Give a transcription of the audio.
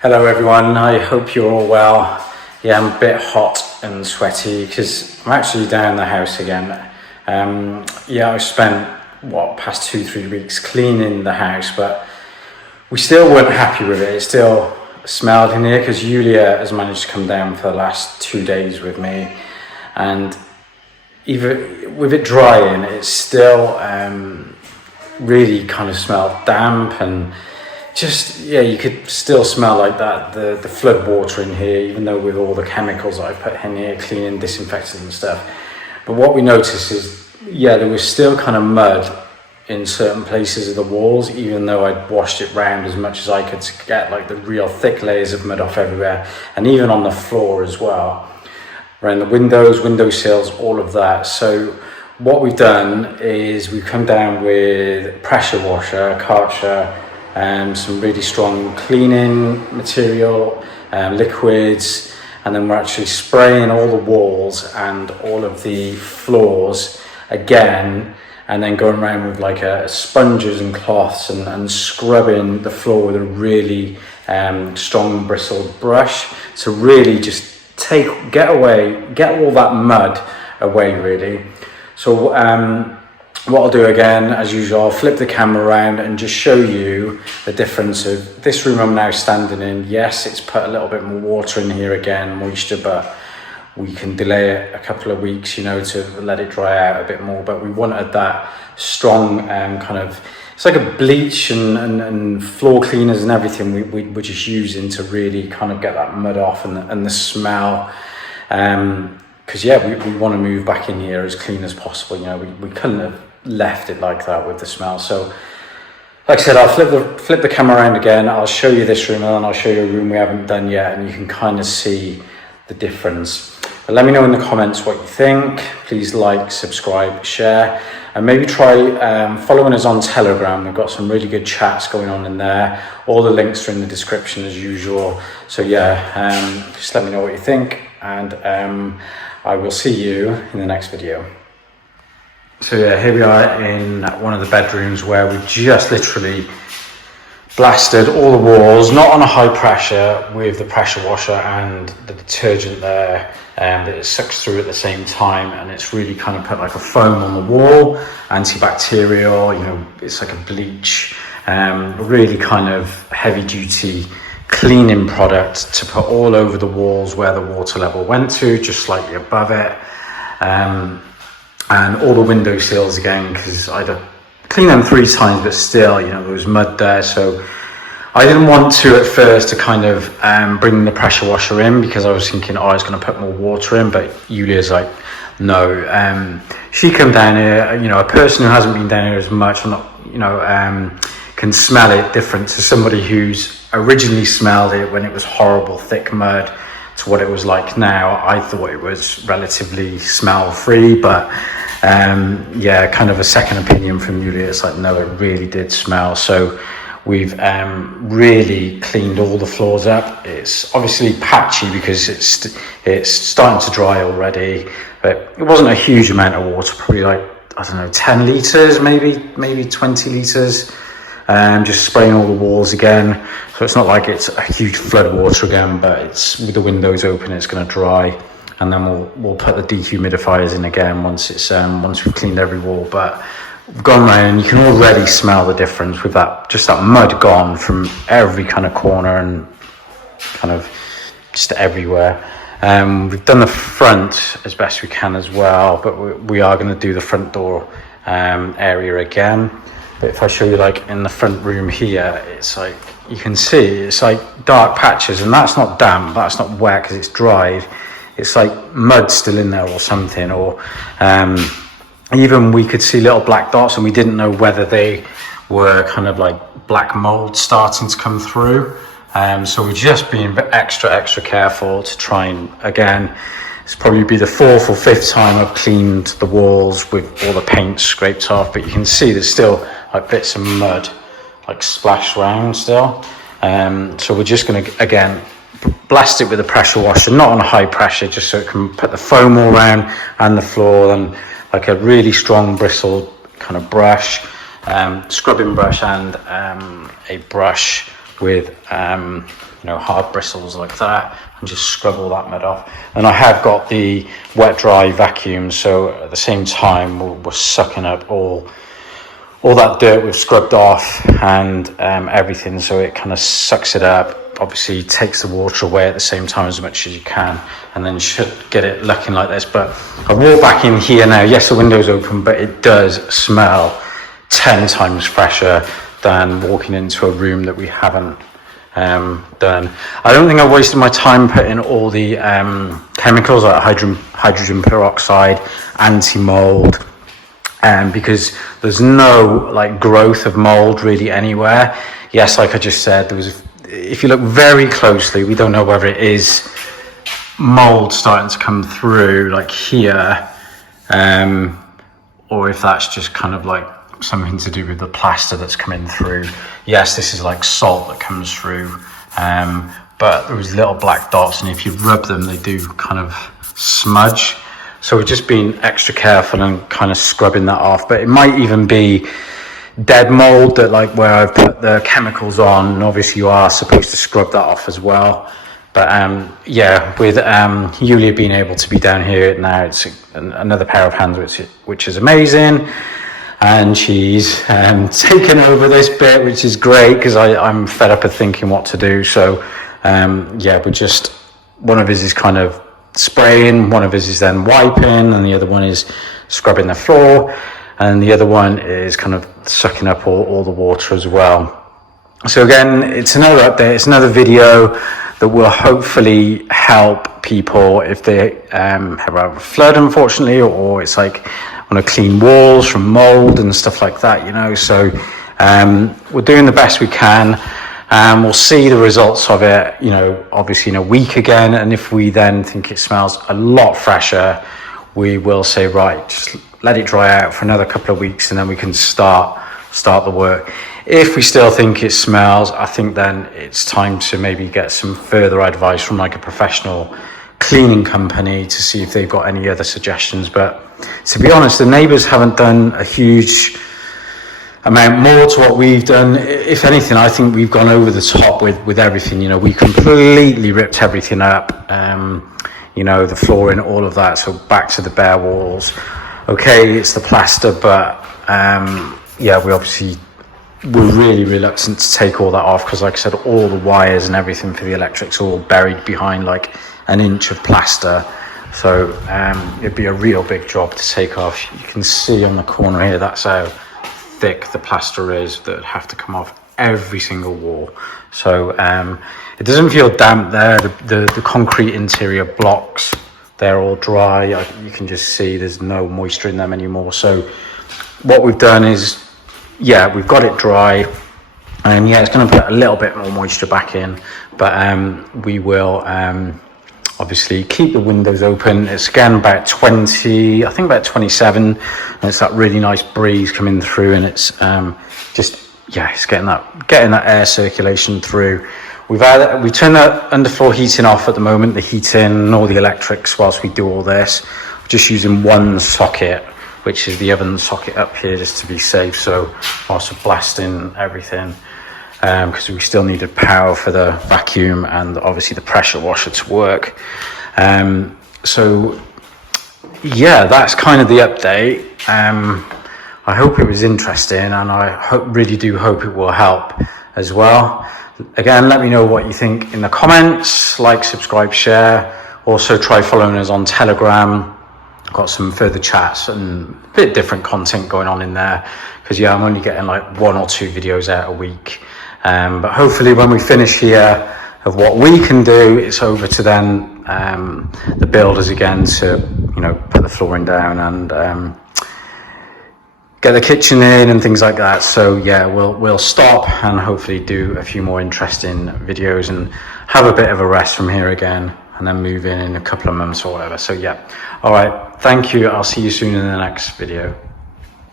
Hello everyone, I hope you're all well. Yeah, I'm a bit hot and sweaty because I'm actually down the house again. I've spent, past 2-3 weeks cleaning the house, but we still weren't happy with it. It still smelled in here because Yuliya has managed to come down for the last 2 days with me, and even with it drying, it still really kind of smelled damp, and you could still smell like that, the flood water in here, even though with all the chemicals that I put in here, cleaning, disinfecting and stuff. But what we noticed is, there was still kind of mud in certain places of the walls, even though I'd washed it round as much as I could to get like the real thick layers of mud off everywhere, and even on the floor as well, around the windows, windowsills, all of that. So what we've done is we've come down with pressure washer, Karcher, some really strong cleaning material, liquids, and then we're actually spraying all the walls and all of the floors again, and then going around with like sponges and cloths and scrubbing the floor with a really strong bristled brush to really just get all that mud away really. So what I'll do again, as usual, I'll flip the camera around and just show you the difference of this room I'm now standing in. Yes, it's put a little bit more water in here again, moisture, but we can delay it a couple of weeks, to let it dry out a bit more. But we wanted that strong it's like a bleach and floor cleaners and everything we're just using to really kind of get that mud off and the smell. Because we want to move back in here as clean as possible. We couldn't have left it like that with the smell. So like I said, I'll flip the camera around again. I'll show you this room, and then I'll show you a room we haven't done yet, and you can kind of see the difference. But let me know in the comments what you think. Please like, subscribe, share, and maybe try following us on Telegram. We've got some really good chats going on in there. All the links are in the description as usual. So just let me know what you think, and I will see you in the next video. So here we are in one of the bedrooms where we just literally blasted all the walls, not on a high pressure, with the pressure washer and the detergent there, that it sucks through at the same time, and it's really kind of put like a foam on the wall, antibacterial, it's like a bleach, really kind of heavy duty cleaning product to put all over the walls where the water level went to, just slightly above it, and all the window sills again, because I'd cleaned them 3 times, but still, there was mud there. So I didn't want to at first to kind of bring the pressure washer in, because I was thinking, I was going to put more water in, but Yuliya's like, no. She come down here, a person who hasn't been down here as much, can smell it different to somebody who's originally smelled it when it was horrible thick mud to what it was like now. I thought it was relatively smell free, but kind of a second opinion from Yuliya. It's like, no, it really did smell. So we've really cleaned all the floors up. It's obviously patchy because it's starting to dry already, but it wasn't a huge amount of water, probably like, 10 litres, maybe 20 litres. Just spraying all the walls again, so it's not like it's a huge flood water again, but it's with the windows open, it's going to dry, and then we'll put the dehumidifiers in again once we've cleaned every wall. But we've gone round, and you can already smell the difference with that mud gone from every kind of corner and kind of just everywhere. We've done the front as best we can as well, but we are going to do the front door area again. But if I show you like in the front room here, it's like, you can see it's like dark patches, and that's not damp, that's not wet because it's dried. It's like mud still in there or something, or even we could see little black dots, and we didn't know whether they were kind of like black mold starting to come through. So we're just being extra careful to try and, again, it's probably be the 4th or 5th time I've cleaned the walls with all the paint scraped off, but you can see there's still like bits of mud like splashed around still. So we're just going to again blast it with a pressure washer, not on a high pressure, just so it can put the foam all around and the floor, and like a really strong bristled kind of brush, scrubbing brush, and a brush with you know, hard bristles like that, and just scrub all that mud off. And I have got the wet dry vacuum, so at the same time we're sucking up all that dirt we've scrubbed off and everything, so it kind of sucks it up, obviously takes the water away at the same time as much as you can, and then you should get it looking like this. But I walk back in here now, yes, the window's open, but it does smell 10 times fresher than walking into a room that we haven't done. I don't think I wasted my time putting all the chemicals like hydrogen peroxide, anti-mold, because there's no like growth of mold really anywhere. Yes, like I just said, there was, if you look very closely, we don't know whether it is mold starting to come through like here, or if that's just kind of like something to do with the plaster that's coming through. Yes, this is like salt that comes through, but there was little black dots, and if you rub them, they do kind of smudge. So we've just been extra careful and kind of scrubbing that off. But it might even be dead mold that, like, where I've put the chemicals on, and obviously you are supposed to scrub that off as well. But yeah, with Yuliya being able to be down here now, it's another pair of hands, which is amazing. And she's taken over this bit, which is great, because I'm fed up of thinking what to do. So yeah, we're just, one of us is kind of spraying, one of us is then wiping, and the other one is scrubbing the floor, and the other one is kind of sucking up all the water as well. So again, it's another update, it's another video that will hopefully help people if they have a flood, unfortunately, or it's like want to clean walls from mold and stuff like that, you know. So we're doing the best we can. We'll see the results of it, you know, obviously in a week again. And if we then think it smells a lot fresher, we will say, right, just let it dry out for another couple of weeks, and then we can start the work. If we still think it smells, I think then it's time to maybe get some further advice from like a professional cleaning company to see if they've got any other suggestions. But to be honest, the neighbours haven't done a huge amount more to what we've done. If anything, I think we've gone over the top with everything. You know, we completely ripped everything up, you know, the flooring, all of that, so back to the bare walls. Okay, it's the plaster, but yeah, we're really reluctant to take all that off, because like I said, all the wires and everything for the electrics all buried behind like an inch of plaster. So it'd be a real big job to take off. You can see on the corner here, that's how thick the plaster is that would have to come off every single wall. So it doesn't feel damp there. The concrete interior blocks, they're all dry. You can just see there's no moisture in them anymore. So what we've done is, yeah, we've got it dry, and yeah, it's going to put a little bit more moisture back in, but we will obviously keep the windows open. It's again about 20, I think about 27, and it's that really nice breeze coming through, and it's just, yeah, it's getting that air circulation through. We turned the underfloor heating off at the moment, the heating, all the electrics, whilst we do all this. We're just using one socket, which is the oven socket up here, just to be safe. So whilst we're blasting everything, because we still needed power for the vacuum and obviously the pressure washer to work. So yeah, that's kind of the update. I hope it was interesting, and I really do hope it will help as well. Again, let me know what you think in the comments. Like, subscribe, share. Also try following us on Telegram. Got some further chats and a bit different content going on in there, because yeah, I'm only getting like 1 or 2 videos out a week. But hopefully when we finish here of what we can do, it's over to then the builders again to, you know, put the flooring down and get the kitchen in and things like that. So yeah, we'll stop and hopefully do a few more interesting videos and have a bit of a rest from here again, and then move in a couple of months or whatever. So yeah, all right, thank you. I'll see you soon in the next video.